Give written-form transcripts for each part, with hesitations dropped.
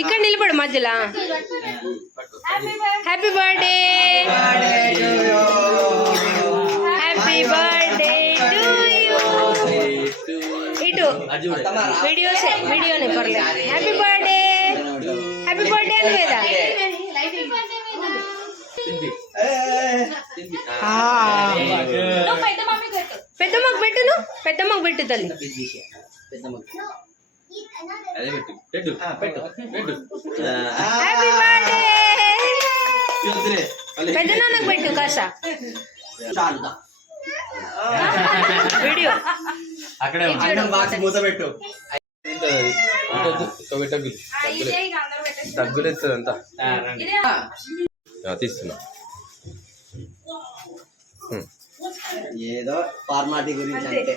ఇక్కడ నిలబడు మధ్యలో. Happy birthday, happy birthday to you. ఇటు వీడియోనే పర్లేదు. హ్యాపీ బర్త్డే, హ్యాపీ బర్త్డే అని లేదా? పెద్దమ్మకు పెట్టు, నువ్వు పెద్దమ్మకు పెట్టు తల్లి. Happy birthday. పెద్ద నాన్నకు పెట్టు కాస వీడియో. దగ్గులు ఎత్తుంది అంతా తీస్తున్నా. ఏదో ఫార్మాలిటీ గురించి అంటే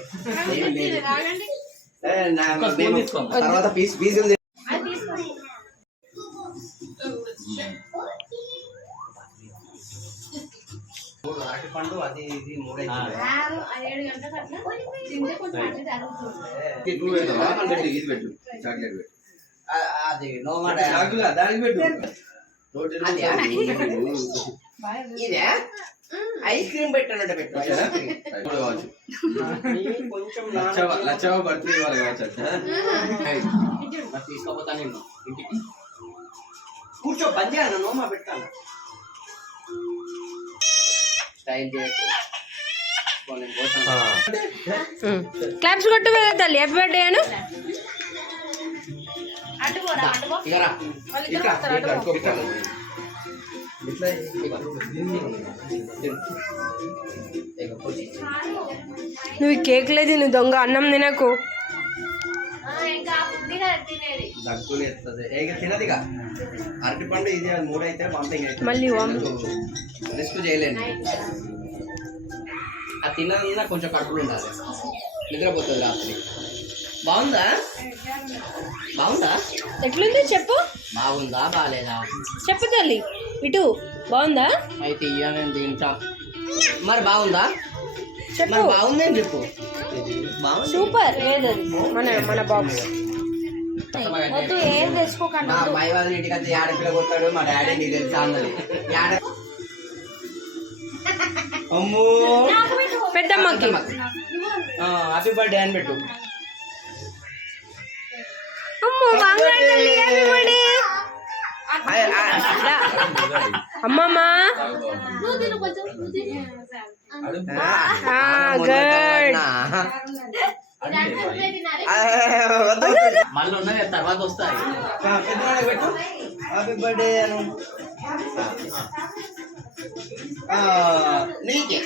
తర్వాత పీస్ ఉంది. అరటిపండు అది ఇది 3 ఇది పెట్టు, చాక్లెట్ పెట్టు. అది నోమాట దానికి పెట్టు. ఇదే ఐస్ క్రీమ్ పెట్టానంటే పెట్టు. కొంచెం లచ్చవ బర్త్డే ఇవ్వాలి కావచ్చు. తీసుకోపోతా నేను ఇంటికి. కూర్చో, పని చేయాలి. నోమా పెట్టాను. క్లాప్స్ కొట్టు తల్లి. హ్యాపీ బర్త్డే అను. నువ్వు కేక్ లేదు, నువ్వు దొంగ అన్నం తినకు. దగ్గులు ఎత్తుంది. తినదిగా అరటిపండు ఇది 3 అయితే మళ్ళీ రిస్క్ చేయలేను. అది తిన్నా కొంచెం కడుపులు ఉండాలి. నిద్రపోతుంది రాత్రి. బాగుందా? బాగుందా? ఎట్లుంది చెప్పు. బాగుందా బాగాలేదా చెప్పు తల్లి. ఇటు బాగుందా? అయితే ఇయ్య నేను తింటా. మరి బాగుందా? చెప్పు. బాగుంది అని చెప్పు. సూపర్. ఏదది మన బాక్స్ వద్దు, ఏం తెచ్చుకోకండి. మా అమ్మాయి వాళ్ళ ఇంటికి అయితే ఆడపిల్ల కొట్టాడు. మా డాడీ నీకు తెలుసా అన్నది. అమ్మో పెద్దమ్మకి హ్యాపీ బర్త్డే అని పెట్టు. అమ్మో అమ్మమ్మ మళ్ళీ ఉన్నాయి తర్వాత వస్తాయి. పెట్టు హ్యాపీ బర్త్డే నీకే.